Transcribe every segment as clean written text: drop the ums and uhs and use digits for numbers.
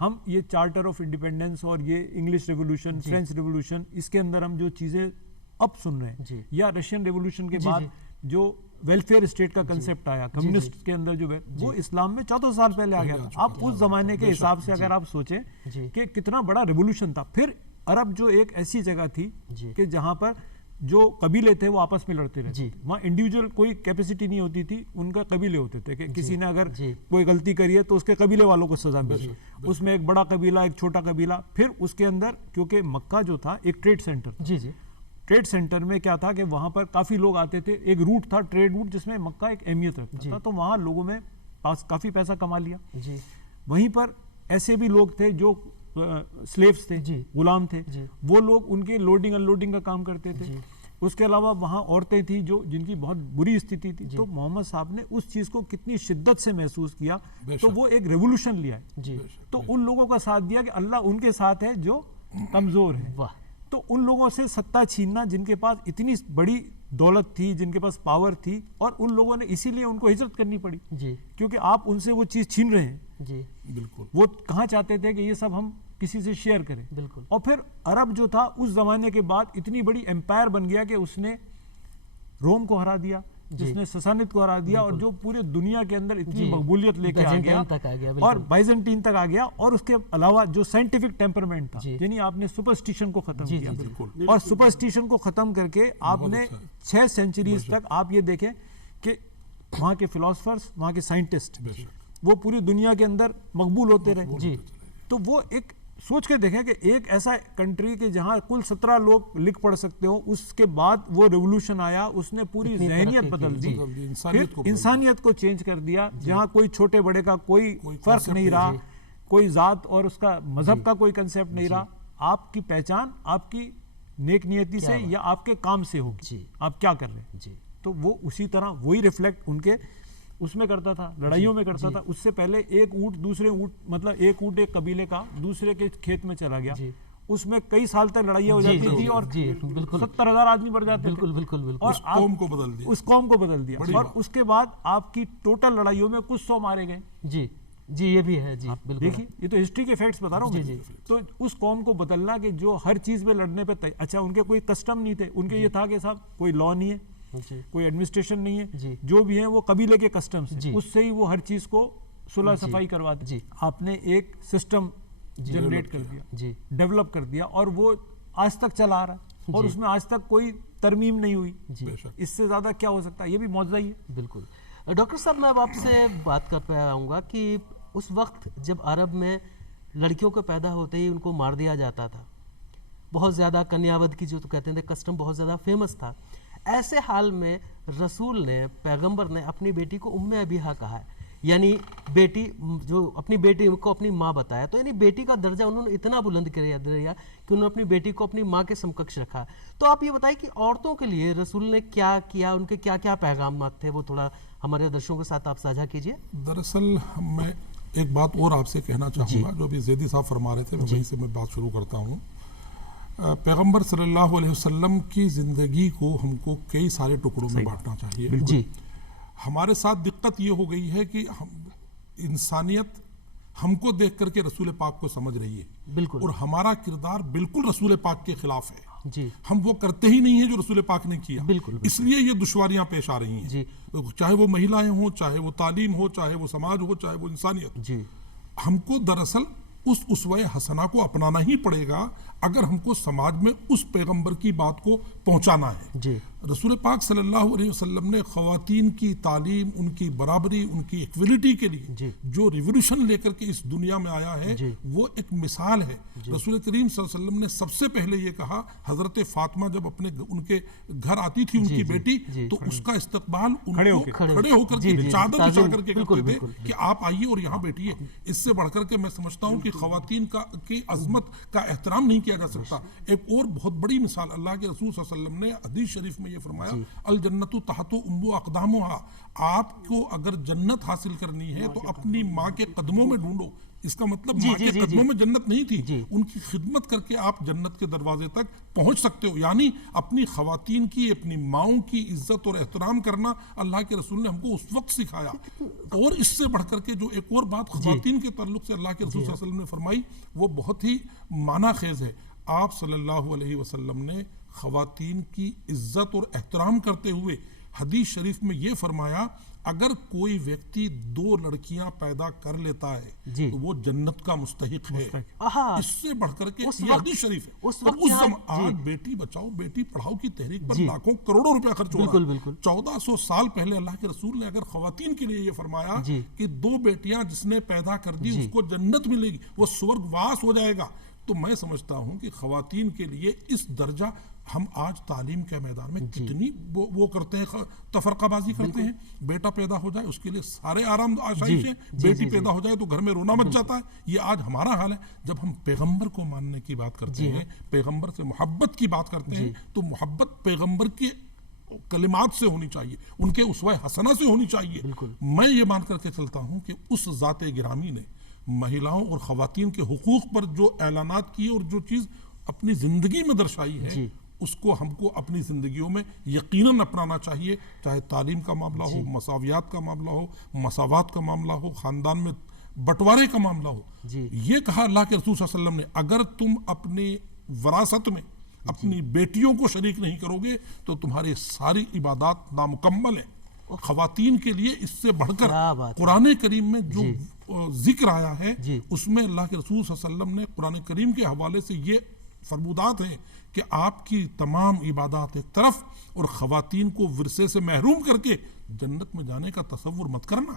ہم یہ charter of independence اور یہ انگلش ریولوشن، فرینچ ریولوشن، اس کے اندر ہم جو چیزیں اب سن رہے ہیں، یا رشین ریولوشن کے بعد جو ویلفیئر اسٹیٹ کا کنسپٹ آیا کمیونسٹ کے اندر، جو وہ اسلام میں 1400 سال پہلے آ گیا تھا. آپ اس زمانے کے حساب سے اگر آپ سوچیں کہ کتنا بڑا ریولوشن تھا. پھر عرب جو ایک ایسی جگہ تھی کہ جہاں پر جو قبیلے تھے وہ آپس میں لڑتے رہتے تھے، وہاں انڈیویجول کوئی کیپیسٹی نہیں ہوتی تھی، ان کا قبیلے ہوتے تھے کہ کسی نے اگر کوئی غلطی کری ہے تو اس کے قبیلے والوں کو سزا ملی، اس میں ایک بڑا قبیلہ ایک چھوٹا قبیلہ. پھر اس کے اندر کیونکہ مکہ جو تھا ایک ٹریڈ سینٹر، ٹریڈ سینٹر میں کیا تھا کہ وہاں پر کافی لوگ آتے تھے، ایک روٹ تھا ٹریڈ روٹ جس میں مکہ ایک اہمیت رکھتا تھا، تو وہاں لوگوں میں پاس کافی پیسہ کما لیا. وہیں پر ایسے بھی لوگ تھے جو سلیوز تھے، غلام تھے، وہ لوگ ان کے لوڈنگ ان لوڈنگ کا کام کرتے تھے. اس کے علاوہ وہاں عورتیں تھیں جن کی بہت بری استھتی تھی. تو محمد صاحب نے اس چیز کو کتنی شدت سے محسوس کیا، تو وہ ایک ریولوشن لیا ہے. تو ان لوگوں کا ساتھ دیا کہ اللہ ان کے ساتھ ہے جو کمزور ہیں. تو ان لوگوں سے ستہ چھیننا جن کے پاس اتنی بڑی دولت تھی، جن کے پاس پاور تھی، اور ان لوگوں نے اسی لیے ان کو ہجرت کرنی پڑی، کیونکہ آپ ان سے وہ چیز چھین رہے ہیں. بالکل وہ کہاں چاہتے تھے کہ یہ سب ہم کسی سے شیئر کریں. اور پھر عرب جو تھا اس زمانے کے بعد اتنی بڑی امپائر بن گیا کہ اس نے روم کو ہرا دیا، جس نے سسانت کو ہرا دیا، اور جو پورے دنیا کے اندر اتنی مقبولیت لے کے آ گیا اور بائزنٹین تک آ گیا. اور اس کے علاوہ جو سائنٹیفک ٹیمپرمنٹ تھا، یعنی آپ نے سپرسٹیشن کو ختم کیا، اور سپرسٹیشن کو ختم کر کے آپ نے 6 سینچریز تک آپ یہ دیکھیں کہ وہاں کے فلاسفرز، وہاں کے سائنٹسٹ، وہ پوری دنیا کے اندر مقبول ہوتے رہے. تو وہ ایک سوچ کے دیکھیں کہ ایک ایسا کنٹری کہ جہاں کل 17 لوگ لکھ پڑھ سکتے ہوں، اس کے بعد وہ ریولوشن آیا، اس نے پوری ذہنیت بدل دی، انسانیت کو چینج کر دیا. جہاں کوئی چھوٹے بڑے کا کوئی فرق نہیں رہا، کوئی ذات اور اس کا مذہب کا کوئی کنسیپٹ نہیں رہا. آپ کی پہچان آپ کی نیک نیتی سے یا آپ کے کام سے ہوگی، آپ کیا کر رہے ہیں. تو وہ اسی طرح وہی ریفلیکٹ ان کے اس میں کرتا تھا، لڑائیوں میں کرتا تھا. اس سے پہلے ایک اونٹ دوسرے اونٹ، مطلب ایک اونٹ ایک قبیلے کا دوسرے کے کھیت میں چلا گیا، اس میں کئی سال تک لڑائیاں ہو جاتی تھی اور 70,000 آدمی مر جاتے تھے، اور اس قوم کو بدل دیا. اور اس کے بعد آپ کی ٹوٹل لڑائیوں میں کچھ 100 مارے گئے. یہ بھی ہے. دیکھیے یہ تو ہسٹری کے فیکٹس بتا رہا ہوں. تو اس قوم کو بدلنا کہ جو ہر چیز میں لڑنے پہ اچھا ان کے کوئی کسٹم نہیں تھے، ان کے یہ تھا کہ صاحب کوئی لا نہیں ہے، کوئی ایڈمنسٹریشن نہیں ہے، جو بھی ہیں وہ قبیلے کے کسٹمز ہیں، اس سے ہی وہ ہر چیز کو صلح صفائی کرواتے. آپ نے ایک سسٹم جنریٹ کر دیا، ڈیولپ کر دیا، اور وہ آج تک چلا آ رہا ہے، اور اس میں آج تک کوئی ترمیم نہیں ہوئی. اس سے زیادہ کیا ہو سکتا ہے؟ یہ بھی معجزہ ہی ہے. بالکل. ڈاکٹر صاحب میں اب آپ سے بات کر پاؤں گا کہ اس وقت جب عرب میں لڑکیوں کے پیدا ہوتے ہی ان کو مار دیا جاتا تھا، بہت زیادہ کنیاوت کی جو تو کہتے ہیں کسٹم بہت زیادہ فیمس تھا. ایسے حال میں رسول نے، پیغمبر نے اپنی بیٹی کو ام ابیہا کہا ہے، یعنی بیٹی جو اپنی بیٹی کو اپنی ماں بتایا. تو یعنی بیٹی کا درجہ انہوں نے اتنا بلند کر دیا کہ انہوں نے اپنی بیٹی کو اپنی ماں کے سمکش رکھا. تو آپ یہ بتائیں کہ عورتوں کے لیے رسول نے کیا کیا، ان کے کیا کیا پیغامات تھے، وہ تھوڑا ہمارے درشکوں کے ساتھ آپ ساجھا کیجئے. دراصل میں ایک بات اور آپ سے کہنا چاہوں گا، جو ابھی زیدی صاحب فرما رہے تھے، وہیں سے میں بات شروع کرتا ہوں. پیغمبر صلی اللہ علیہ وسلم کی زندگی کو ہم کو کئی سارے ٹکڑوں میں بانٹنا چاہیے. ہمارے ساتھ دقت یہ ہو گئی ہے کہ انسانیت ہم کو دیکھ کر کے رسول پاک کو سمجھ رہی ہے، اور ہمارا کردار بالکل رسول پاک کے خلاف ہے. ہم وہ کرتے ہی نہیں ہیں جو رسول پاک نے کیا. اس لیے یہ دشواریاں پیش آ رہی ہیں، چاہے وہ مہیلائیں ہوں، چاہے وہ تعلیم ہو، چاہے وہ سماج ہو، چاہے وہ انسانیت. ہم کو دراصل اس اسوہ حسنہ کو اپنانا ہی پڑے گا اگر ہم کو سماج میں اس پیغمبر کی بات کو پہنچانا ہے. رسول پاک صلی اللہ علیہ وسلم نے خواتین کی تعلیم، ان کی برابری، ان کی ایکویلٹی کے لیے جو ریولوشن لے کر کے اس دنیا میں آیا ہے وہ ایک مثال ہے. رسول کریم صلی اللہ علیہ وسلم نے سب سے پہلے یہ کہا، حضرت فاطمہ جب ان کے گھر آتی تھی ان کی بیٹی، تو اس کا استقبال کھڑے ہو کر کے چادر بچھا کر کے کرتے تھے کہ آپ آئیے اور یہاں بیٹھیے. اس سے بڑھ کر کے میں سمجھتا ہوں کہ خواتین کی عظمت کا احترام نہیں کیا جا سکتا. ایک اور بہت بڑی مثال اللہ کے رسول صلی اللہ علیہ وسلم نے حدیث شریف میں یہ فرمایا، الجنت تحت ام اقدامها. آپ کو اگر جنت حاصل کرنی ہے تو اپنی ماں کے قدموں میں ڈھونڈو. اس کا مطلب ماں کے قدموں میں جنت نہیں تھی، جی ان کی خدمت کر کے آپ جنت کے دروازے تک پہنچ سکتے ہو. یعنی اپنی خواتین کی، اپنی ماؤں کی عزت اور احترام کرنا اللہ کے رسول نے ہم کو اس وقت سکھایا. اور اس سے بڑھ کر کے جو ایک اور بات خواتین کے تعلق سے اللہ کے رسول صلی اللہ علیہ وسلم نے فرمائی وہ بہت ہی معنی خیز ہے. آپ صلی اللہ علیہ وسلم نے خواتین کی عزت اور احترام کرتے ہوئے حدیث شریف میں یہ فرمایا اگر کوئی ویکتی 2 لڑکیاں پیدا کر لیتا ہے تو وہ جنت کا مستحق ہے. اس سے بڑھ کر کے یہ حدیث شریف ہے. اور اس زمان آج بیٹی بچاؤ بیٹی پڑھاؤ کی تحریک پر لاکھوں کروڑوں روپیہ خرچ ہو رہا ہے. 1400 سال پہلے اللہ کے رسول نے اگر خواتین کے لیے یہ فرمایا کہ 2 بیٹیاں جس نے پیدا کر دی اس کو جنت ملے گی، وہ سورگ واس ہو جائے گا، تو میں سمجھتا ہوں کہ خواتین کے لیے اس درجہ ہم آج تعلیم کے میدان میں کتنی وہ کرتے ہیں، تفرقہ بازی کرتے ہیں. بیٹا پیدا ہو جائے اس کے لیے سارے آرام آسائش ہیں، بیٹی پیدا ہو جائے تو گھر میں رونا مچ جاتا ہے. یہ آج ہمارا حال ہے. جب ہم پیغمبر کو ماننے کی بات کرتے ہیں، پیغمبر سے محبت کی بات کرتے ہیں، تو محبت پیغمبر کے کلمات سے ہونی چاہیے، ان کے اسوہ حسنہ سے ہونی چاہیے. میں یہ مان کر کے چلتا ہوں کہ اس ذات گرامی نے مہیلاؤں اور خواتین کے حقوق پر جو اعلانات کیے اور جو چیز اپنی زندگی میں درشائی ہے اس کو ہم کو اپنی زندگیوں میں یقیناً اپنانا چاہیے. چاہے تعلیم کا معاملہ ہو، مساویات کا معاملہ ہو، مساوات کا معاملہ ہو، خاندان میں بٹوارے کا معاملہ ہو. یہ کہا اللہ کے رسول صلی اللہ علیہ وسلم نے اگر تم اپنی وراثت میں اپنی بیٹیوں کو شریک نہیں کرو گے تو تمہاری ساری عبادات نامکمل ہیں. خواتین کے لیے اس سے بڑھ کر قرآن کریم میں جو ذکر آیا ہے اس میں اللہ کے رسول صلی اللہ علیہ وسلم نے قرآن کریم کے حوالے سے یہ فرمودات ہیں کہ آپ کی تمام عبادات ایک طرف اور خواتین کو ورثے سے محروم کر کے جنت میں جانے کا تصور مت کرنا.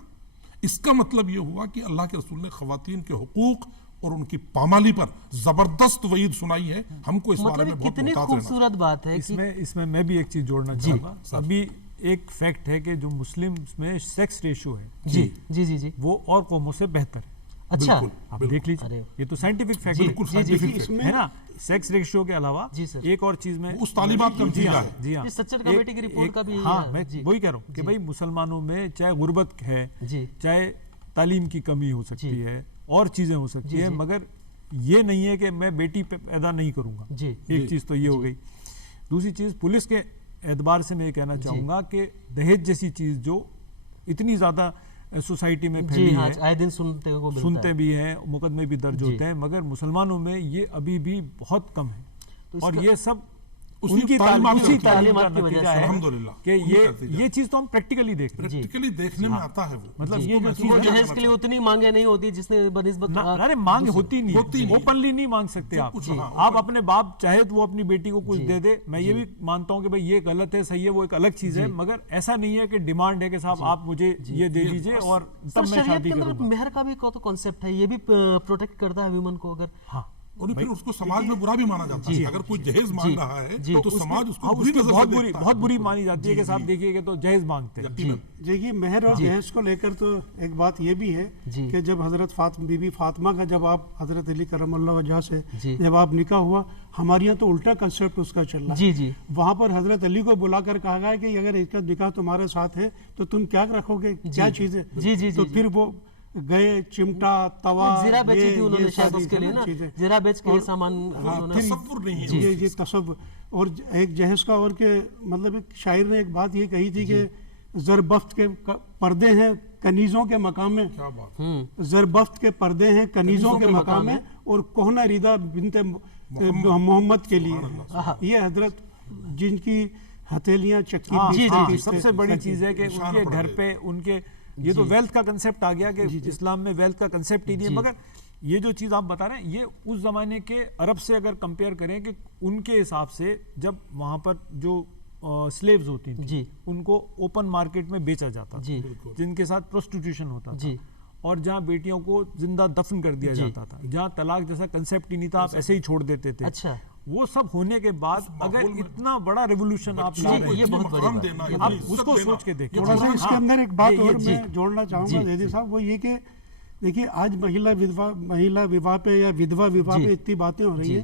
اس کا مطلب یہ ہوا کہ اللہ کے رسول نے خواتین کے حقوق اور ان کی پامالی پر زبردست وعید سنائی ہے. ہم کو اس بارے میں بہت کتنی خوبصورت بات ہے. اس میں بھی ایک چیز جوڑنا چاہوں گا. ابھی ایک فیکٹ ہے کہ جو مسلم میں سیکس ریشو ہے جی جی جی جی وہ اور قوموں سے بہتر ہے. اچھا آپ دیکھ لیجیے، یہ تو سائنٹیفک فیکٹ ہے نا. سیکس ریشو کے علاوہ ایک اور چیز میں اس تعلیمات کا نتیجہ ہے. جی ہاں، سچر کمیٹی کی رپورٹ کا بھی ہاں میں وہی کہہ رہا ہوں کہ بھائی مسلمانوں میں چاہے غربت ہے، چاہے تعلیم کی کمی ہو سکتی ہے، اور چیزیں ہو سکتی ہیں، مگر یہ نہیں ہے کہ میں بیٹی پیدا نہیں کروں گا. ایک چیز تو یہ ہو گئی. دوسری چیز پولیس کے اعتبار سے میں یہ کہنا چاہوں گا کہ دہیج جیسی چیز جو اتنی زیادہ سوسائٹی میں پھیلی ہے، آئے دن سنتے بھی ہیں، مقدمے بھی درج ہوتے ہیں، مگر مسلمانوں میں یہ ابھی بھی بہت کم ہے. اور یہ سب ان کی تعلیمات کا نتیجہ ہے کہ یہ چیز تو ہم پریکٹیکلی دیکھنے میں آتا ہے. وہ مطلب یہ جو چیز جہیز کے لیے اتنی مانگیں نہیں ہوتی جس نے بنسبت ارے مانگ ہوتی نہیں، اوپنلی نہیں مانگ سکتے آپ اپنے باپ چاہے تو وہ اپنی بیٹی کو کچھ دے دے. میں یہ بھی مانتا ہوں کہ بھائی یہ غلط ہے، صحیح ہے، وہ ایک الگ چیز ہے، مگر ایسا نہیں ہے کہ ڈیمانڈ ہے کہ صاحب آپ مجھے یہ دے دیجئے اور تب میں شادی کروں گا. مہر کا بھی کانسیپٹ ہے، یہ بھی پروٹیکٹ کرتا ہے ویمن کو. اگر اور پھر اس کو سماج میں برا بھی مانا جاتا ہے. اگر کوئی جہیز مانگ رہا ہے تو سماج اس کو بری نظر سے دیکھتا ہے، بہت بری مانی جاتی ہے کہ صاحب دیکھیے کہ تو جہیز مانگتے ہیں. دیکھیے مہر اور جہیز کو لے کر تو ایک بات یہ بھی ہے کہ جب حضرت بی بی فاطمہ کا جب آپ حضرت علی کرم اللہ وجہ سے جب آپ نکاح ہوا، ہمارے یہاں تو الٹا کنسیپٹ اس کا چل رہا ہے. وہاں پر حضرت علی کو بلا کر کہا گیا کہ اگر اس کا نکاح تمہارے ساتھ ہے تو تم کیا رکھو گے، کیا چیزیں. تو پھر وہ گئے چمٹا توا زیرہ بیچی تھی انہوں نے شاید اس کے لیے نا، زیرہ بیچ کے یہ سامان تصور نہیں ہے. جی تصور. اور ایک جہیز کا اور کہ مطلب ایک شاعر نے ایک بات یہ کہی تھی کہ زربفت کے پردے ہیں کنیزوں کے مقام میں، زربفت کے پردے ہیں کنیزوں کے مقام میں، اور کوہنا ریدا بنت محمد کے لیے. یہ حضرت جن کی ہتھیلیاں چکی. سب سے بڑی چیز ہے کہ ان کے گھر پہ ان کے یہ تو ویلتھ کا کنسیپٹ آ گیا کہ اسلام میں ویلتھ کا کنسیپٹ ہی نہیں ہے. مگر یہ جو چیز آپ بتا رہے ہیں یہ اس زمانے کے عرب سے اگر کمپیئر کریں کہ ان کے حساب سے جب وہاں پر جو سلیوز ہوتی تھیں ان کو اوپن مارکیٹ میں بیچا جاتا تھا، جن کے ساتھ پروسٹیٹیوشن ہوتا تھا، اور جہاں بیٹیوں کو زندہ دفن کر دیا جاتا تھا، جہاں طلاق جیسا کنسیپٹ ہی نہیں تھا، آپ ایسے ہی چھوڑ دیتے تھے. وہ سب ہونے کے بعد اگر اتنا بڑا ریولوشن آپ لا رہے ہیں، آپ اس کو سوچ کے دیکھیں. تھوڑا سا اس کے اندر ایک بات اور میں جوڑنا چاہوں گا زیدی صاحب، وہ یہ کہ دیکھیے آج مہیلا وواہ پہ یا ودوا وواہ پہ اتنی باتیں ہو رہی ہیں.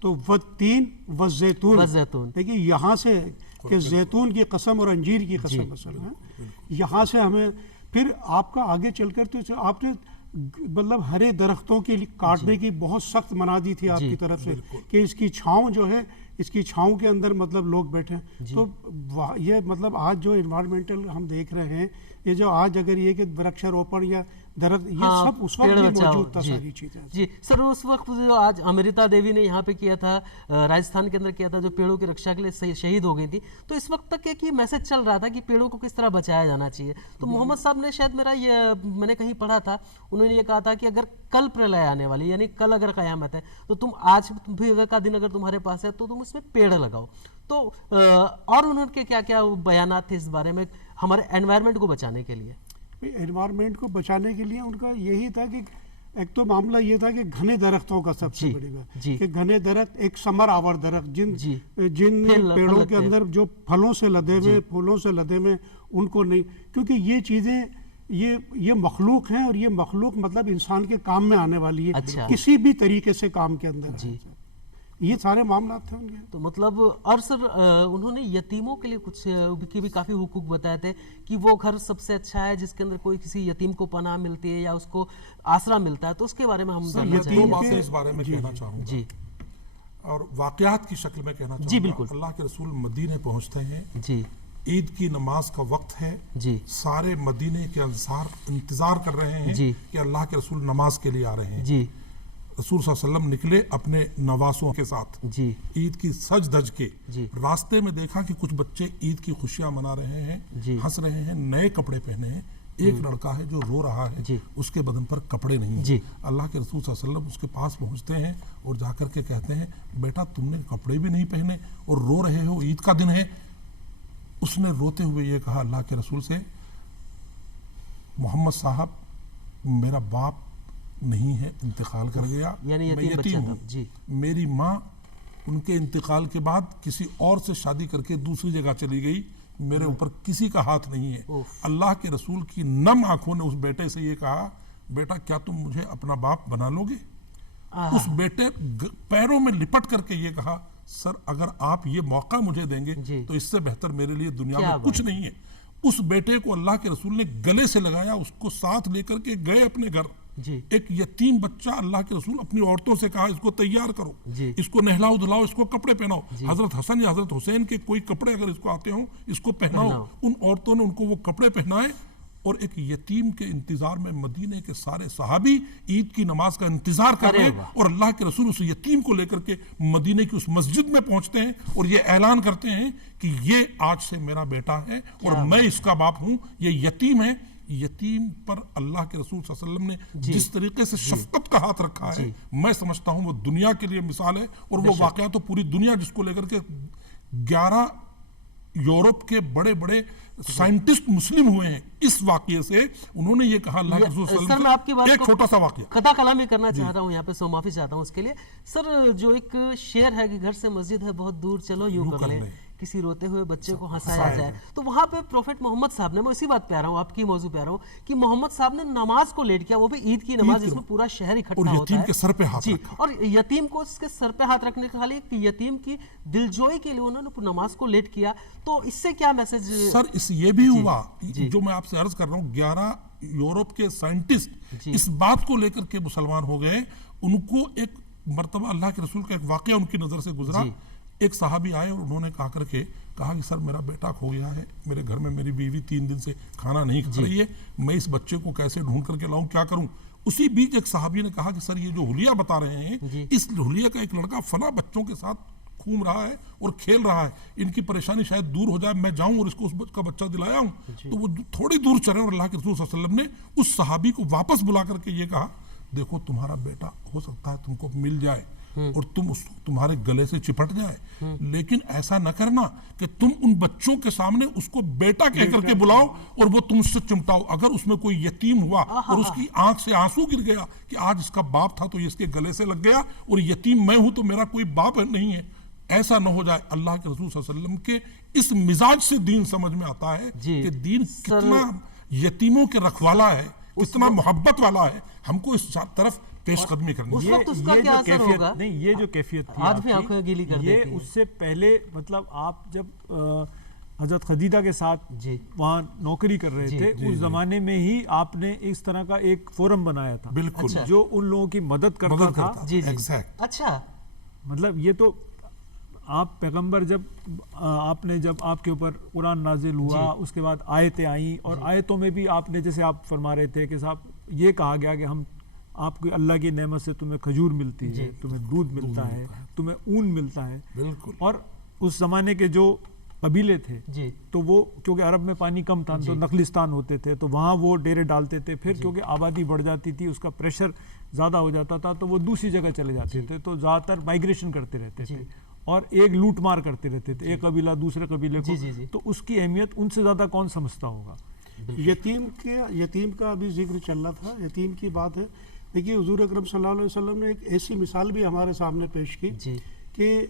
تو والتین والزیتون, والزیتون. دیکھیے یہاں سے کہ زیتون کی قسم اور انجیر کی قسم مثلا ہے, یہاں سے ہمیں پھر آپ کا آگے چل کر تو آپ نے مطلب ہرے درختوں کے کاٹنے کی بہت سخت منادی تھی آپ کی طرف سے کہ اس کی چھاؤں جو ہے, اس کی چھاؤں کے اندر مطلب لوگ بیٹھے ہیں. تو یہ مطلب آج جو انوائرمنٹل ہم دیکھ رہے ہیں, یہ جو آج اگر یہ کہ ورکشاروپن یا درخت, یہ سب اس وقت بھی موجود تھا ساری چیزیں. جی سر, اس وقت جو آج امرتا دیوی نے یہاں پہ کیا تھا, راجستھان کے اندر کیا تھا, جو پیڑوں کی رکشا کے لیے شہید ہو گئی تھی, تو اس وقت تک ایک یہ میسج چل رہا تھا کہ پیڑوں کو کس طرح بچایا جانا چاہیے. تو محمد صاحب نے شاید میں نے کہیں پڑھا تھا, انہوں نے یہ کہا تھا کہ اگر کل پرلے آنے والی, یعنی کل اگر قیامت ہے, تو تم آج بھی کا دن اگر تمہارے پاس ہے تو تم اس میں پیڑ لگاؤ. تو اور انہوں کے کیا کیا بیانات تھے اس بارے میں ہمارے انوائرمنٹ کو بچانے کے لیے؟ انوائرمنٹ کو بچانے کے لیے ان کا یہی تھا کہ ایک تو معاملہ یہ تھا کہ گھنے درختوں کا سب سے بڑی بات کہ گھنے درخت, ایک ثمر آور درخت, جن پیڑوں کے اندر جو پھلوں سے لدے ہوئے, پھولوں سے لدے ہوئے, ان کو نہیں, کیونکہ یہ چیزیں یہ مخلوق ہیں, اور یہ مخلوق مطلب انسان کے کام میں آنے والی ہے کسی بھی طریقے سے کام کے اندر. یہ سارے معاملات تھے ان کے. تو مطلب, اور سر انہوں نے یتیموں کے لیے کچھ کی بھی کافی حقوق بتائے تھے کہ وہ گھر سب سے اچھا ہے جس کے اندر کوئی کسی یتیم کو پناہ ملتی ہے یا اس کو آسرا ملتا ہے. تو اس کے بارے میں ہم جاننا چاہیں گے. دو باتیں اس بارے میں کہنا چاہوں گا, اور واقعات کی شکل میں کہنا چاہوں گا. اللہ کے رسول مدینے پہنچتے ہیں, عید کی نماز کا وقت ہے, سارے مدینے کے انصار انتظار کر رہے ہیں کہ اللہ کے رسول نماز کے لیے آ رہے ہیں. رسول صلی اللہ علیہ وسلم نکلے اپنے نواسوں کے ساتھ, عید کی سج دھج کے. راستے میں دیکھا کہ کچھ بچے عید کی خوشیاں منا رہے ہیں, ہنس رہے ہیں, نئے کپڑے پہنے ہیں. ایک لڑکا ہے جو رو رہا ہے, اس کے بدن پر کپڑے نہیں ہیں. اللہ کے رسول صلی اللہ علیہ وسلم اس کے پاس پہنچتے ہیں اور جا کر کے کہتے ہیں, بیٹا تم نے کپڑے بھی نہیں پہنے اور رو رہے ہو, عید کا دن ہے. اس نے روتے ہوئے یہ کہا اللہ کے رسول سے, محمد صاحب میرا باپ نہیں ہے, انتقال کر گیا, میں یتیم ہوں. میری ماں ان کے انتقال کے بعد کسی اور سے شادی کر کے دوسری جگہ چلی گئی, میرے اوپر کسی کا ہاتھ نہیں ہے. اللہ کے رسول کی نم آنکھوں نے اس بیٹے سے یہ کہا, بیٹا کیا تم مجھے اپنا باپ بنا لو گے؟ اس بیٹے پیروں میں لپٹ کر کے یہ کہا, سر اگر آپ یہ موقع مجھے دیں گے تو اس سے بہتر میرے لیے دنیا میں کچھ نہیں ہے. اس بیٹے کو اللہ کے رسول نے گلے سے لگایا, اس کو ساتھ لے کر کے گئے اپنے گھر. ایک یتیم بچہ, اللہ کے رسول اپنی عورتوں سے کہا اس کو تیار کرو, اس کو نہلاؤ دھلاؤ, اس کو کپڑے پہناؤ. حضرت حسن یا حضرت حسین کے کوئی کپڑے اگر اس کو آتے ہوں اس کو پہناؤ. ان عورتوں نے ان کو وہ کپڑے پہنائے, اور ایک یتیم کے انتظار میں مدینے کے سارے صحابی عید کی نماز کا انتظار کر رہے ہیں, اور اللہ کے رسول اس یتیم کو لے کر کے مدینے کی اس مسجد میں پہنچتے ہیں اور یہ اعلان کرتے ہیں کہ یہ آج سے میرا بیٹا ہے اور میں اس کا باپ ہوں, یہ یتیم ہے. یتیم پر اللہ کے رسول صلی اللہ علیہ وسلم نے جس طریقے سے شفقت کا ہاتھ رکھا ہے, میں سمجھتا ہوں وہ دنیا کے لیے مثال ہے. اور وہ واقعہ تو پوری دنیا جس کو لے کر کے 11 یورپ کے بڑے بڑے سائنٹسٹ مسلم ہوئے ہیں اس واقعے سے. انہوں نے یہ کہا اللہ کے رسول صلی اللہ علیہ وسلم سے, ایک چھوٹا سا واقعہ قطع کلامی کرنا چاہ رہا ہوں یہاں پہ, سو معافی چاہتا ہوں اس کے لیے. سر جو ایک شعر ہے کہ گھر سے مسجد ہے بہت دور, چلو یوں کر لیں کسی روتے ہوئے بچے کو ہنسایا جائے, تو وہاں پہ پروفیٹ محمد صاحب نے, میں اسی بات پہ آ رہا ہوں, آپ کی موضوع پہ آ رہا ہوں, کہ محمد صاحب نے نماز کو لیٹ کیا, وہ بھی عید کی نماز جس میں پورا شہر اکٹھا ہوتا ہے, اور یتیم کے سر پہ ہاتھ رکھا, اور یتیم کو اس کے سر پہ ہاتھ رکھنے کے خالی یتیم کی دلجوئی کے لیے انہوں نے نماز کو لیٹ کیا. تو اس سے کیا میسج؟ سر اس یہ بھی ہوا جو میں آپ سے عرض کر رہا ہوں, 11 یورپ کے سائنٹسٹ اس بات کو لے کر کے مسلمان ہو گئے. ان کو ایک مرتبہ اللہ کے رسول کا ایک واقعہ ان کی نظر سے گزرا. ایک صحابی آئے اور انہوں نے کہا کہ سر میرا بیٹا کھو گیا ہے, میرے گھر میں میری بیوی 3 دن سے کھانا نہیں کھا رہی ہے, میں اس بچے کو کیسے ڈھونڈ کر کے لاؤں, کیا کروں؟ اسی بیچ ایک صحابی نے کہا کہ سر یہ جو حلیہ بتا رہے ہیں, اس حلیہ کا ایک لڑکا فلاں بچوں کے ساتھ گھوم رہا ہے اور کھیل رہا ہے, ان کی پریشانی شاید دور ہو جائے, میں جاؤں اور اس کو اس کا بچہ دلایا ہوں. تو وہ تھوڑی دور چلے اور اللہ کے رسول صلی اللہ علیہ وسلم نے اس صحابی کو واپس بلا کر کے یہ کہا, دیکھو تمہارا بیٹا ہو سکتا ہے تم کو مل جائے اور تم تمہارے گلے سے چپٹ جائے, لیکن ایسا نہ کرنا کہ تم ان بچوں کے سامنے اس کو بیٹا کہہ کر کے بلاؤ اور وہ تم سے چمٹاؤ. اگر اس میں کوئی یتیم ہوا اور اس کی آنکھ سے آنسو گر گیا کہ آج اس کا باپ تھا تو یہ اس کے گلے سے لگ گیا اور یتیم میں ہوں تو میرا کوئی باپ نہیں ہے, ایسا نہ ہو جائے. اللہ کے رسول صلی اللہ علیہ وسلم کے اس مزاج سے دین سمجھ میں آتا ہے کہ دین کتنا یتیموں کے رکھوالا ہے, کتنا محبت والا ہے. ہم کو اس طرف پیش قدمی کرنی اس ہے۔ وقت اس کا کیا اثر ہوگا؟ نہیں، یہ جو کیفیت تھی آج بھی آنکھیں گیلی کر یہ دیتی ہیں۔ اس سے پہلے مطلب آپ جب حضرت خدیجہ کے ساتھ جی وہاں نوکری کر رہے تھے، اس زمانے میں ہی آپ نے اس طرح کا ایک فورم بنایا تھا بالکل جو ان لوگوں کی مدد کرتا تھا۔ جی جی ایگزیکٹ۔ اچھا مطلب یہ تو آپ پیغمبر جب آپ نے جب آپ کے اوپر قرآن نازل ہوا، اس کے بعد آیتیں آئیں، اور آیتوں میں بھی آپ نے جیسے آپ فرما رہے تھے کہ صاحب یہ کہا گیا کہ ہم آپ کو اللہ کی نعمت سے تمہیں کھجور ملتی ہے، تمہیں دودھ ملتا ہے، تمہیں اون ملتا ہے۔ بالکل۔ اور اس زمانے کے جو قبیلے تھے جی تو وہ کیونکہ عرب میں پانی کم تھا تو نخلستان ہوتے تھے، تو وہاں وہ ڈیرے ڈالتے تھے، پھر کیونکہ آبادی بڑھ جاتی تھی، اس کا پریشر زیادہ ہو جاتا تھا، تو وہ دوسری جگہ چلے جاتے تھے، تو زیادہ تر مائگریشن کرتے رہتے تھے اور ایک لوٹ مار کرتے رہتے تھے، ایک قبیلہ دوسرے قبیلے کو، تو اس کی اہمیت ان سے زیادہ کون سمجھتا ہوگا؟ یتیم کا ابھی ذکر چل رہا تھا، یتیم کی بات ہے۔ دیکھیے حضور اکرم صلی اللہ علیہ وسلم نے ایک ایسی مثال بھی ہمارے سامنے پیش کی کہ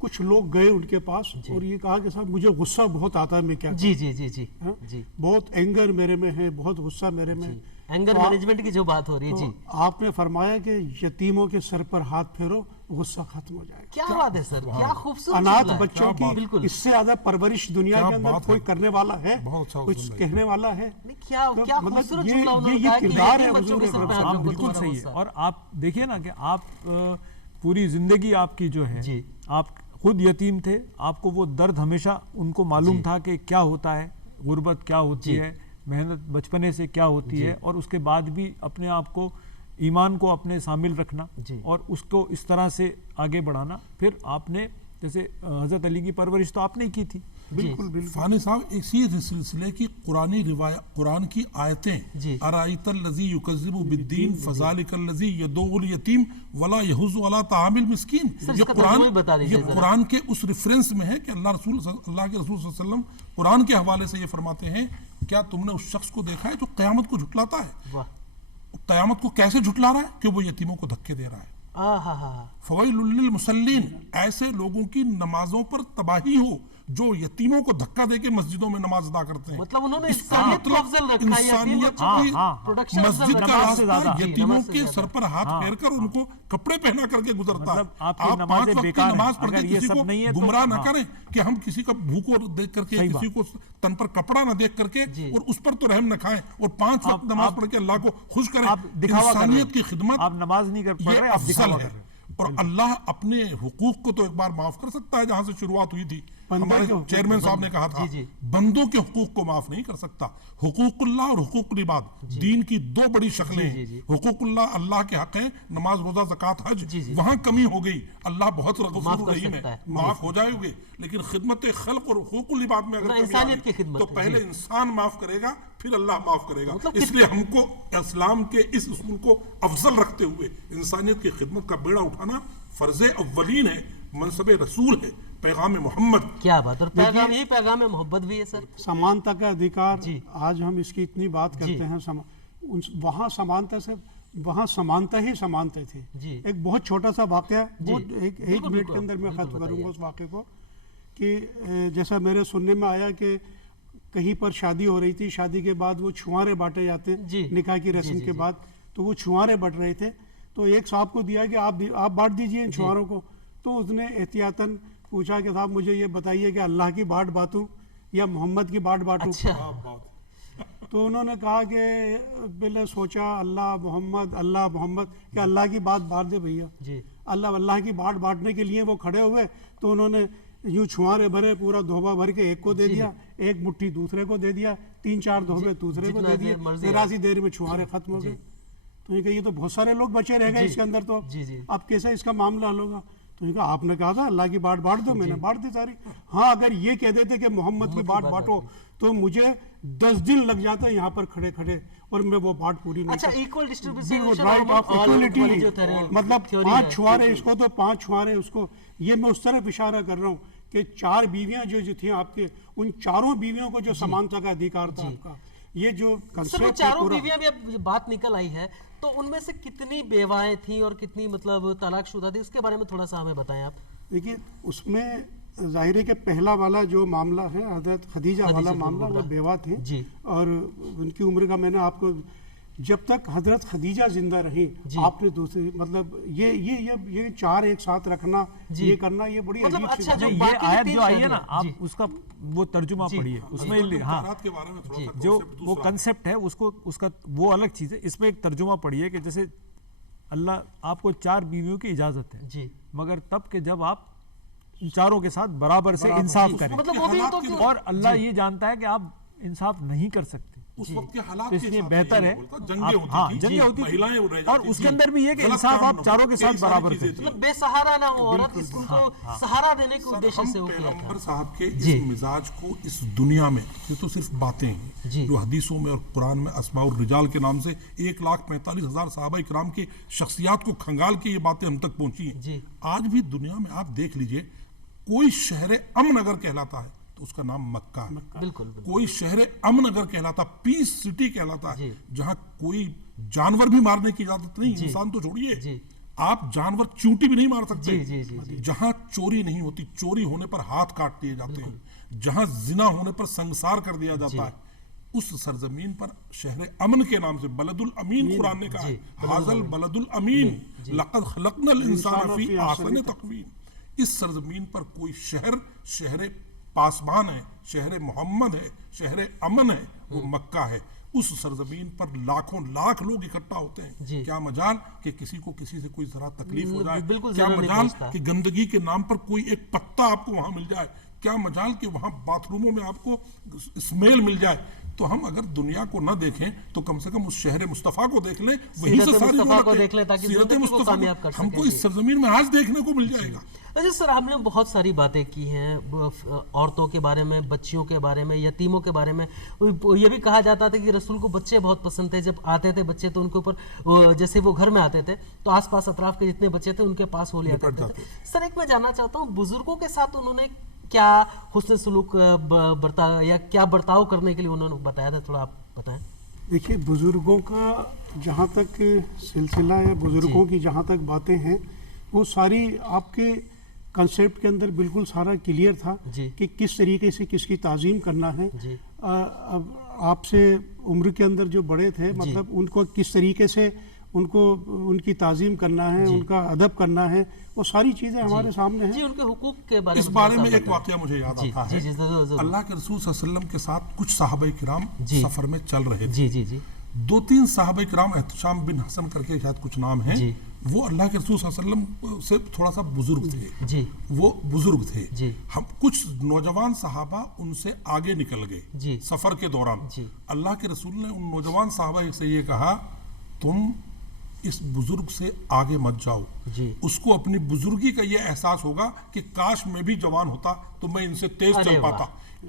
کچھ لوگ گئے ان کے پاس اور یہ کہا کہ صاحب مجھے غصہ بہت آتا ہے، میں کیا جی جی جی جی جی بہت اینگر میرے میں ہے، بہت غصہ میرے میں ہے۔ اینگر مینجمنٹ کی جو بات ہو رہی ہے، جی آپ نے فرمایا کہ یتیموں کے سر پر ہاتھ پھیرو، غصہ ختم ہو جائے گا۔ کیا بات ہے سر، کیا خوبصورت اناتھ جملہ ہے۔ بچوں کی اس سے زیادہ پرورش دنیا کے اندر کوئی کرنے والا ہے، کچھ کہنے والا ہے؟ کیا خوبصورت جملہ انہوں نے کہا کہ کردار ہے یتیم بچوں کے سر پہ ہاتھ آپ رکھو، بالکل تمہارا صحیح ہے۔ غصہ۔ اور آپ دیکھیے نا کہ آپ پوری زندگی آپ کی جو ہے، آپ خود یتیم تھے، آپ کو وہ درد ہمیشہ ان کو معلوم تھا کہ کیا ہوتا ہے، غربت کیا ہوتی ہے، محنت بچپنے سے کیا ہوتی ہے، اور اس کے بعد بھی اپنے آپ کو ایمان کو اپنے شامل رکھنا اور اس کو اس طرح سے آگے بڑھانا۔ پھر آپ نے جیسے حضرت علی کی پرورش تو آپ نے کی تھی۔ بالکل بالکل۔ فانی صاحب اسی سلسلے کی قرآنی روایت، قرآن کی آیتیں، ارائیت الذی یکذب بالدین فذلک الذی یدعو الیتیم ولا یحض علی طعام المسکین، یہ قرآن کے اس ریفرنس میں ہے کہ اللہ کے رسول صلی اللہ علیہ وسلم قرآن کے حوالے سے یہ فرماتے ہیں، کیا تم نے اس شخص کو دیکھا ہے جو قیامت کو جھٹلاتا ہے؟ قیامت کو کیسے جھٹلا رہا ہے؟ کہ وہ یتیموں کو دھکے دے رہا ہے۔ فویل للمصلین، ایسے لوگوں کی نمازوں پر تباہی ہو جو یتیموں کو دھکا دے کے مسجدوں میں نماز ادا کرتے ہیں۔ مطلب انہوں نے اس کا مطلب انسانیت کی مسجد کا راستہ یتیموں کے سر پر ہاتھ پھیر کر ان کو کپڑے پہنا کر کے گزرتا ہے۔ آپ 5 وقت کی نماز پڑھ کے کسی کو گمراہ نہ کریں کہ ہم کسی کا بھوکو دیکھ کر کے، کسی کو تن پر کپڑا نہ دیکھ کر کے اور اس پر تو رحم نہ کھائیں، اور 5 وقت نماز پڑھ کے اللہ کو خوش کریں۔ انسانیت کی خدمت آپ نماز نہیں کر پا رہے، یہ افضل ہے، اور اللہ اپنے حقوق کو تو ایک بار معاف کر سکتا ہے، جہاں سے شروعات ہوئی تھی ہمارے چیئرمین صاحب نے کہا تھا بندوں کے حقوق کو معاف نہیں کر سکتا۔ حقوق اللہ اور حقوق العباد دین کی 2 بڑی شکلیں ہیں۔ حقوق اللہ اللہ کے حق ہیں، نماز روزہ زکوٰۃ حج، وہاں کمی ہو گئی، اللہ بہت غفور رحیم ہے، معاف ہو جائے گے۔ لیکن خدمت خلق اور حقوق العباد میں اگر کمی آ گئی تو پہلے انسان معاف کرے گا، پھر اللہ معاف کرے گا۔ اس لیے ہم کو اسلام کے اس اصول کو افضل رکھتے ہوئے انسانیت کی خدمت کا بیڑا اٹھانا فرض اولین ہے، منصب رسول ہے، پیغام محمد۔ کیا بات، اور پیغام یہی پیغام محبت بھی ہے سر۔ سمانتا کا ادھیکار، آج ہم اس کی اتنی بات کرتے ہیں، وہاں سمانتا سے وہاں سمانتا ہی سمانتے تھے۔ ایک بہت چھوٹا سا واقعہ، ایک منٹ کے اندر میں ختم کروں گا اس واقعے کو، کہ جیسا میرے سننے میں آیا کہ کہیں پر شادی ہو رہی تھی، شادی کے بعد وہ چھوارے بانٹے جاتے ہیں نکاح کی رسم کے بعد، تو وہ چھوارے بٹ رہے تھے، تو ایک صاحب کو دیا کہ آپ بانٹ دیجئے ان چھواروں کو، تو اس نے احتیاطاً پوچھا کہ صاحب مجھے یہ بتائیے کہ اللہ کی بانٹ بانٹوں یا محمد کی بانٹ بانٹوں؟ تو انہوں نے کہا کہ پہلے سوچا اللہ محمد کہ اللہ کی بات بانٹ دے بھیا۔ اللہ کی بانٹ بانٹنے کے لیے وہ کھڑے ہوئے، تو انہوں نے یوں چھوارے بھرے، پورا دھوبا بھر کے ایک کو دے دیا، ایک مٹھی دوسرے کو دے دیا، 3-4 دھوبے دوسرے کو دے دیے، ذرا دیر میں چھوارے ختم ہو گئے۔ تو یہ کہ یہ تو بہت سارے لوگ بچے رہ گئے اس کے اندر، تو اب کیسے اس کا معاملہ حل ہوگا؟ تو یہ کہا آپ نے کہا تھا اللہ کی بانٹ بانٹ دو، میں نے بانٹ دی ساری۔ ہاں اگر یہ کہہ دیتے کہ محمد کی بانٹ بانٹو تو مجھے 10 دن لگ جاتا یہاں پر کھڑے کھڑے اور میں وہ بانٹ پوری نہیں کرتا۔ Equal distribution, right of equality, مطلب 5 چھوارے اس کو تو 5 چھوارے اس کو۔ یہ میں اس طرف اشارہ کر رہا ہوں کہ 4 بیویاں جو تھیں آپ کے، ان 4 بیویوں کو جو سمانتا کا ادھیکار تھا آپ کا، یہ جو کنسپٹ 4 بیویاں بھی اب بات نکل آئی ہے، تو ان میں سے کتنی بیوائیں تھیں اور کتنی مطلب طلاق شدہ تھی، اس کے بارے میں تھوڑا سا ہمیں بتائیں آپ۔ دیکھیے اس میں ظاہر ہے کہ پہلا والا جو معاملہ ہے حضرت خدیجہ والا معاملہ، وہ بیوہ تھیں اور ان کی عمر کا میں نے آپ کو جب تک حضرت خدیجہ زندہ رہی آپ نے دوسری مطلب یہ چار ایک ساتھ رکھنا یہ کرنا یہ بڑی عجیب چیز ہے. یہ آیت جو آئی ہے نا آپ اس کا وہ ترجمہ پڑھیے اس میں ہاں جو وہ کنسپٹ ہے اس کا وہ الگ چیز ہے. اس میں ایک ترجمہ پڑھیے کہ جیسے اللہ آپ کو 4 بیویوں کی اجازت ہے مگر تب کہ جب آپ چاروں کے ساتھ برابر سے انصاف کریں اور اللہ یہ جانتا ہے کہ آپ انصاف نہیں کر سکتے اس وقت کے حالات اس لیے بہتر ہے جنگیں ہوتی تھی اور اس کے اندر بھی یہ کہ انصاف آپ چاروں کے ساتھ برابر کریں مطلب بے سہارا نہ ہو عورت اس کو سہارا دینے کے ادیش سے ہو کیا تھا. پیغمبر صاحب کے اس مزاج کو اس دنیا میں یہ تو صرف باتیں ہیں جو حدیثوں میں اور قرآن میں اسماء الرجال کے نام سے 1,45,000 صحابہ کرام کی شخصیات کو کھنگال کے یہ باتیں ہم تک پہنچی ہیں. آج بھی دنیا میں آپ دیکھ لیجئے کوئی شہر امن اگر کہلاتا ہے تو اس کا نام مکہ ہے. بالکل کوئی شہر امن اگر کہلاتا پیس سٹی کہلاتا ہے جہاں کوئی جانور بھی مارنے کی اجازت نہیں. انسان تو چھوڑیے آپ جانور چونٹی بھی نہیں مار سکتے. جہاں چوری نہیں ہوتی چوری ہونے پر ہاتھ کاٹ دیے جاتے ہیں. جہاں زنا ہونے پر سنگسار کر دیا جاتا ہے اس سرزمین پر شہر امن کے نام سے بلد الامین قرآن نے کہا حاضل بلد الامین لقد خلقنا الانسان فی احسن تقویم. اس سرزمین پر کوئی شہر پاسبان ہے شہر محمد ہے شہر امن ہے وہ مکہ ہے. اس سرزمین پر لاکھوں لاکھ لوگ اکٹھا ہوتے ہیں. کیا مجال کہ کسی کو کسی سے کوئی ذرا تکلیف ہو جائے. کیا مجال کہ گندگی کے نام پر کوئی ایک پتا آپ کو وہاں مل جائے. کیا مجال کہ وہاں باتھ روموں میں آپ کو اسمیل مل جائے. تو ہم اگر دنیا کو نہ دیکھیں تو کم سے کم اس شہر مصطفیٰ کو دیکھ لیں وہیں سے ساری سیرت مصطفیٰ ہم کو اس سرزمین میں آج دیکھنے کو مل جائے گا. اچھا سر آپ نے بہت ساری باتیں کی ہیں عورتوں کے بارے میں بچیوں کے بارے میں یتیموں کے بارے میں. یہ بھی کہا جاتا تھا کہ رسول کو بچے بہت پسند تھے. جب آتے تھے بچے تو ان کے اوپر جیسے وہ گھر میں آتے تھے تو آس پاس اطراف کے جتنے بچے تھے ان کے پاس وہ لیا کرتے تھے. سر ایک میں جاننا چاہتا ہوں بزرگوں کے ساتھ انہوں نے کیا حسن سلوک یا کیا برتاؤ کرنے کے لیے انہوں نے بتایا تھا تھوڑا آپ بتائیں. دیکھیے بزرگوں کا جہاں تک سلسلہ ہے بزرگوں کی جہاں تک باتیں ہیں وہ ساری آپ کے کنسیپٹ کے اندر بالکل سارا کلیئر تھا کہ کس طریقے سے کس کی تعظیم کرنا ہے. اب آپ سے عمر کے اندر جو بڑے تھے مطلب ان کو کس طریقے سے ان کی تعظیم کرنا ہے ان کا ادب کرنا ہے وہ ساری چیزیں ہمارے سامنے ہیں. ان کے حقوق کے بارے اس بارے میں ایک واقعہ مجھے یاد آتا ہے. اللہ کے رسول صلی اللہ علیہ وسلم کے ساتھ کچھ صحابہ کرام سفر میں چل رہے تھے. 2-3 صحابہ کرام احتشام بن حسن کر کے شاید کچھ نام ہیں وہ اللہ کے رسول صلی اللہ علیہ وسلم سے تھوڑا سا بزرگ تھے. وہ بزرگ تھے. ہم کچھ نوجوان صحابہ ان سے آگے نکل گئے سفر کے دوران. اللہ کے رسول نے ان نوجوان صحابہ سے یہ کہا تم اس بزرگ سے آگے مت جاؤ. اس کو اپنی بزرگی کا یہ احساس ہوگا کہ کاش میں بھی جوان ہوتا تو میں ان سے تیز چل پاتا.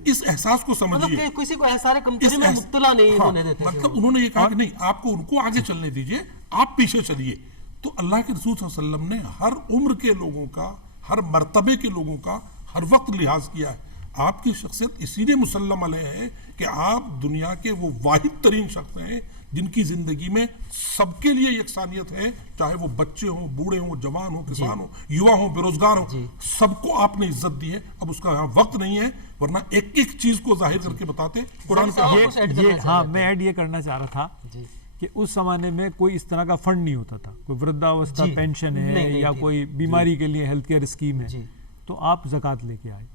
اس احساس کو سمجھیے. کسی کو احساس کمپنی میں مبتلا نہیں ہونے دیتے. مطلب انہوں نے یہ کہا کہ نہیں آپ کو ان کو آگے چلنے دیجئے آپ پیچھے چلیے. تو اللہ کے رسول صلی اللہ علیہ وسلم نے ہر عمر کے لوگوں کا ہر مرتبے کے لوگوں کا ہر وقت لحاظ کیا ہے. آپ کی شخصیت اسی لیے مسلم علیہ ہے کہ آپ دنیا کے وہ واحد ترین شخص ہیں جن کی زندگی میں سب کے لیے یکسانیت ہے چاہے وہ بچے ہوں بوڑھے ہوں جوان ہوں کسان ہوں یوا ہوں بے روزگار ہوں سب کو آپ نے عزت دی ہے. اب اس کا یہاں وقت نہیں ہے ورنہ ایک ایک چیز کو ظاہر کر کے بتاتے قرآن کا. ہاں میں ایڈ یہ کرنا چاہ رہا تھا کہ اس زمانے میں کوئی اس طرح کا فنڈ نہیں ہوتا تھا. کوئی وردھاوستھا پینشن ہے یا کوئی بیماری کے لیے ہیلتھ کیئر اسکیم ہے تو آپ زکوٰۃ لے کے آئے.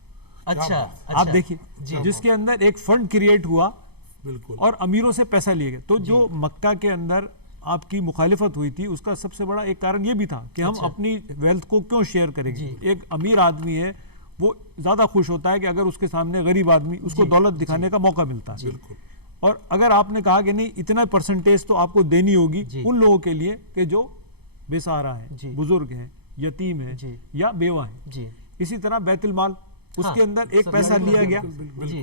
اچھا آپ دیکھیے جس کے اندر ایک فنڈ کریٹ ہوا اور امیروں سے پیسہ لیے گئے. تو جو مکہ کے اندر آپ کی مخالفت ہوئی تھی اس کا سب سے بڑا ایک کارن یہ بھی تھا کہ ہم اپنی ویلتھ کو کیوں شیئر کریں گے. ایک امیر آدمی ہے وہ زیادہ خوش ہوتا ہے کہ اگر اس کے سامنے غریب آدمی اس کو دولت دکھانے کا موقع ملتا ہے. اور اگر آپ نے کہا کہ نہیں اتنا پرسنٹیج تو آپ کو دینی ہوگی ان لوگوں کے لیے کہ جو بے سہارا ہیں بزرگ ہیں یتیم ہیں یا بیوہ ہیں. اسی طرح بیت المال اس کے اندر ایک پیسہ لیا گیا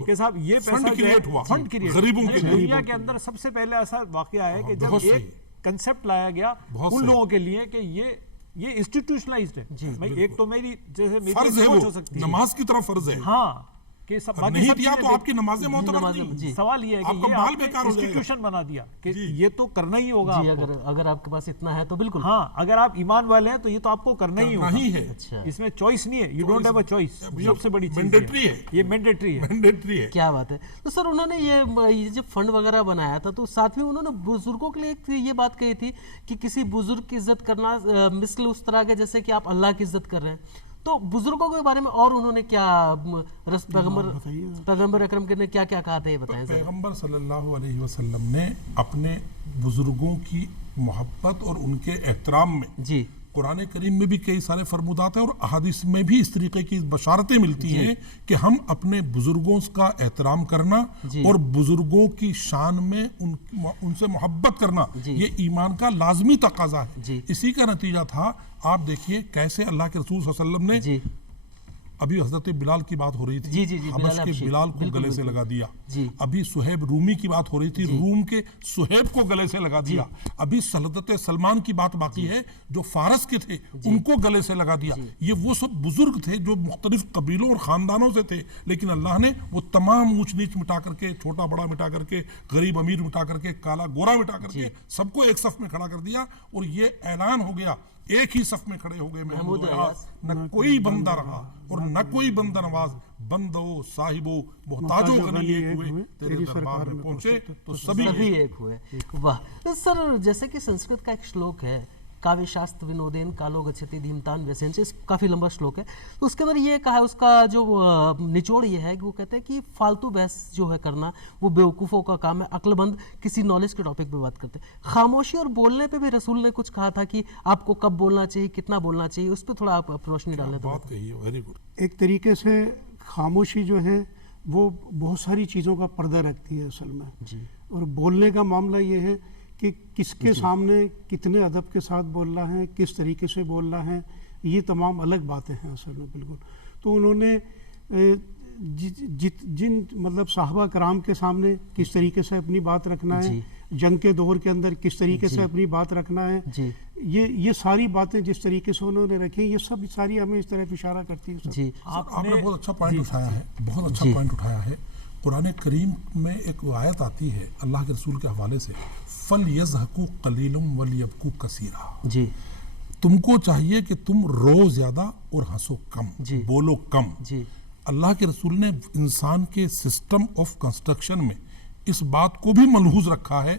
کہ صاحب یہ پیسہ فنڈ کریٹ دنیا کے اندر سب سے پہلے ایسا واقعہ ہے کہ جب ایک کنسپٹ لایا گیا ان لوگوں کے لیے کہ یہ انسٹیٹیوشنلائزڈ ہے. ایک تو میری جیسے میری سوچ ہو سکتی ہے نماز کی طرف فرض ہے. ہاں کہ اور باقی نہیں سب دیا چیزیں تو آپ کی نمازیں معتبر نمازیں- نہیں. جی. سوال یہ ہے آپ کہ کا یہ مال آپ نے بیکار ہو جائے گا. انسٹیٹیوشن بنا دیا کہ جی. یہ تو کرنا ہی ہوگا جی آپ کو. اگر آپ کے پاس اتنا ہے تو بالکل. ہاں اگر آپ ایمان والے ہیں تو یہ تو آپ کو کرنا ہی ہوگا. نہیں ہے, اچھا اس میں چوائس نہیں ہے, you don't have a choice. سب سے بڑی چیز مینڈیٹری ہے, یہ مینڈیٹری ہے. مینڈیٹری ہے. کیا بات ہے. تو سر انہوں نے یہ جب فنڈ وغیرہ بنایا تھا تو ساتھ میں انہوں نے بزرگوں کے لیے ایک یہ بات کہی تھی کہ کسی بزرگ کی عزت کرنا مثل اس طرح کے جیسے کہ آپ اللہ کی عزت کر رہے ہیں. تو بزرگوں کے بارے میں اور انہوں نے کیا پیغمبر اکرم نے کیا کیا کہا تھا یہ بتائیں. پیغمبر صلی اللہ علیہ وسلم نے اپنے بزرگوں کی محبت اور ان کے احترام میں جی قرآن کریم میں بھی کئی سارے فرمودات ہیں اور احادیث میں بھی اس طریقے کی بشارتیں ملتی ہیں کہ ہم اپنے بزرگوں کا احترام کرنا اور بزرگوں کی شان میں ان سے محبت کرنا یہ ایمان کا لازمی تقاضا ہے. اسی کا نتیجہ تھا. آپ دیکھیے کیسے اللہ کے رسول صلی اللہ علیہ وسلم نے ابھی حضرت بلال کی بات ہو رہی تھی, حبش کے بلال کو گلے سے لگا دیا. ابھی سہیب رومی کی بات ہو رہی تھی, روم کے سہیب کو گلے سے لگا دیا. ابھی سلطنت سلمان کی بات باقی ہے, جو فارس کے تھے ان کو گلے سے لگا دیا. یہ وہ سب بزرگ تھے جو مختلف قبیلوں اور خاندانوں سے تھے, لیکن اللہ نے وہ تمام اونچ نیچ مٹا کر کے, چھوٹا بڑا مٹا کر کے, غریب امیر مٹا کر کے, کالا گورا مٹا کر کے سب کو ایک صف میں کھڑا کر دیا. اور یہ اعلان ہو گیا, ایک ہی صف میں کھڑے ہو گئے محمود ایاز, نہ کوئی بندہ رہا اور نہ کوئی بندہ نواز, بندو صاحبو محتاجو غنی ایک ہوئے, تیرے دربار میں پہنچے تو سبھی ایک ہوئے. واہ سر, جیسے کہ سنسکرت کا ایک شلوک ہے, کاویہ شاستر ونودین کالو گچھتی دھیمتان ویسینچ, کافی لمبا شلوک ہے. تو اس کے اندر یہ کہا ہے, اس کا جو نچوڑ یہ ہے کہ وہ کہتے ہیں کہ فالتو بحث جو ہے کرنا وہ بیوقوفوں کا کام ہے, عقل مند کسی نالج کے ٹاپک پہ بات کرتے ہیں. خاموشی اور بولنے پہ بھی رسول نے کچھ کہا تھا کہ آپ کو کب بولنا چاہیے, کتنا بولنا چاہیے, اس پہ تھوڑا آپ روشنی ڈالیں. تو بات کہی ہے, ویری گڈ. ایک طریقے سے خاموشی جو ہے وہ بہت ساری چیزوں کا پردہ رکھتی ہے اصل میں. اور بولنے کا معاملہ یہ ہے کہ کس کے سامنے کتنے ادب کے ساتھ بولنا ہے, کس طریقے سے بولنا ہے, یہ تمام الگ باتیں ہیں اصل میں بالکل. تو انہوں نے جن مطلب صحابہ کرام کے سامنے کس طریقے سے اپنی بات رکھنا ہے, جنگ کے دور کے اندر کس طریقے سے اپنی بات رکھنا ہے, یہ ساری باتیں جس طریقے سے انہوں نے رکھی, یہ سب ساری ہمیں اس طرح اشارہ کرتی ہے. جی آپ نے بہت اچھا پوائنٹ اٹھایا ہے, بہت اچھا پوائنٹ اٹھایا ہے. قرآن کریم میں ایک آیت آتی ہے اللہ کے رسول کے حوالے سے, فَلْيَضْحَكُوا قَلِيلًا وَلْيَبْكُوا كَثِيرًا. جی تم کو چاہیے کہ تم رو زیادہ اور ہنسو کم, بولو کم. اللہ کے رسول نے انسان کے سسٹم آف کنسٹرکشن میں اس بات کو بھی ملحوظ رکھا ہے,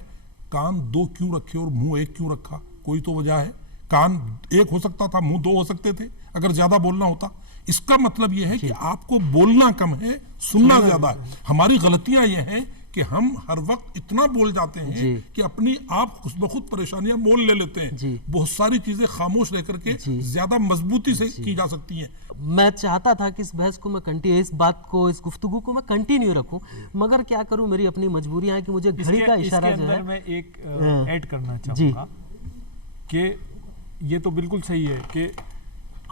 کان دو کیوں رکھے اور منہ ایک کیوں رکھا, کوئی تو وجہ ہے. کان ایک ہو سکتا تھا, منہ دو ہو سکتے تھے اگر زیادہ بولنا ہوتا. اس کا مطلب یہ ہے کہ آپ کو بولنا کم ہے, سننا زیادہ ہے. ہماری غلطیاں یہ ہیں کہ ہم ہر وقت اتنا بول جاتے ہیں کہ اپنی آپ خود بخود پریشانیاں مول لے لیتے ہیں. بہت ساری چیزیں خاموش رہ کر کے زیادہ مضبوطی سے کی جا سکتی ہیں. میں چاہتا تھا کہ اس بحث کو میں اس بات کو, اس گفتگو کو میں کنٹینیو رکھوں, مگر کیا کروں, میری اپنی مجبوریاں ہیں کہ مجھے گھڑی کا اشارہ جو ہے. میں ایک ایڈ کرنا چاہوں گا کہ یہ تو بالکل صحیح ہے کہ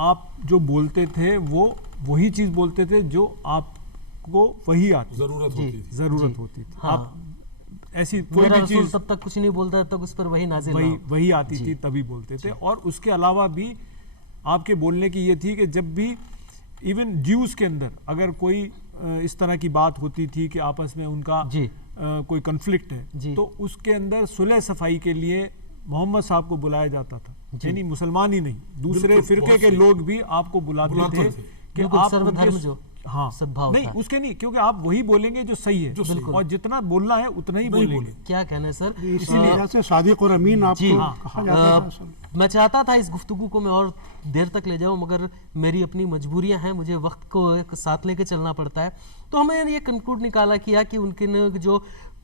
آپ جو بولتے تھے وہ وہی چیز بولتے تھے جو آپ کو وہی آتی ضرورت ہوتی تھی. آپ ایسی کوئی بھی چیز تب تک کچھ نہیں بولتا تب اس پر وہی آتی تھی تبھی بولتے تھے. اور اس کے علاوہ بھی آپ کے بولنے کی یہ تھی کہ جب بھی ایون جیوز کے اندر اگر کوئی اس طرح کی بات ہوتی تھی کہ آپس میں ان کا کوئی کنفلکٹ ہے تو اس کے اندر صلح صفائی کے لیے محمد صاحب کو بلایا جاتا تھا. یعنی مسلمان ہی نہیں, دوسرے فرقے کے لوگ بھی آپ کو بلاتے تھے کہ آپ ہاں نہیں اس کے نہیں, کیونکہ آپ وہی بولیں گے جو صحیح ہے اور جتنا بولنا ہے اتنا ہی بولیں گے. کیا کہنا ہے سر, اسی وجہ سے صادق اور امین آپ کو کہا جاتا ہے. میں چاہتا تھا اس گفتگو کو میں اور دیر تک لے جاؤں, مگر میری اپنی مجبوریاں ہیں, مجھے وقت کو ساتھ لے کے چلنا پڑتا ہے. تو ہمیں یہ کنکلوڈ نکالا کیا کہ ان کے جو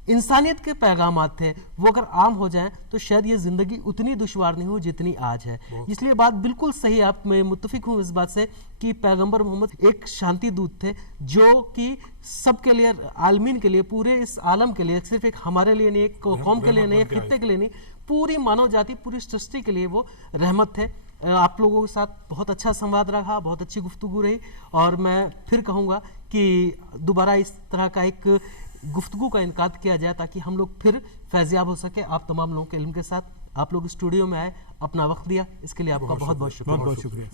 انسانیت کے پیغامات تھے وہ اگر عام ہو جائیں تو شاید یہ زندگی اتنی دشوار نہیں ہو جتنی آج ہے. اس لیے بات بالکل صحیح, آپ میں متفق ہوں اس بات سے کہ پیغمبر محمد ایک شانتی دودت تھے جو کہ سب کے لیے, عالمین کے لیے, پورے اس عالم کے لیے, صرف ایک ہمارے لیے نہیں, ایک قوم کے لیے نہیں, ایک خطے کے لیے نہیں, پوری مانو جاتی, پوری سرشٹی کے لیے وہ رحمت تھے. آپ لوگوں کے ساتھ بہت اچھا سنواد رہا, بہت اچھی گفتگو رہی, اور میں پھر کہوں گا کہ دوبارہ اس طرح کا ایک گفتگو کا انعقاد کیا جائے تاکہ ہم لوگ پھر فیضیاب ہو سکے آپ تمام لوگوں کے علم کے ساتھ. آپ لوگ اسٹوڈیو میں آئے, اپنا وقت دیا, اس کے لیے آپ کا بہت بہت شکریہ.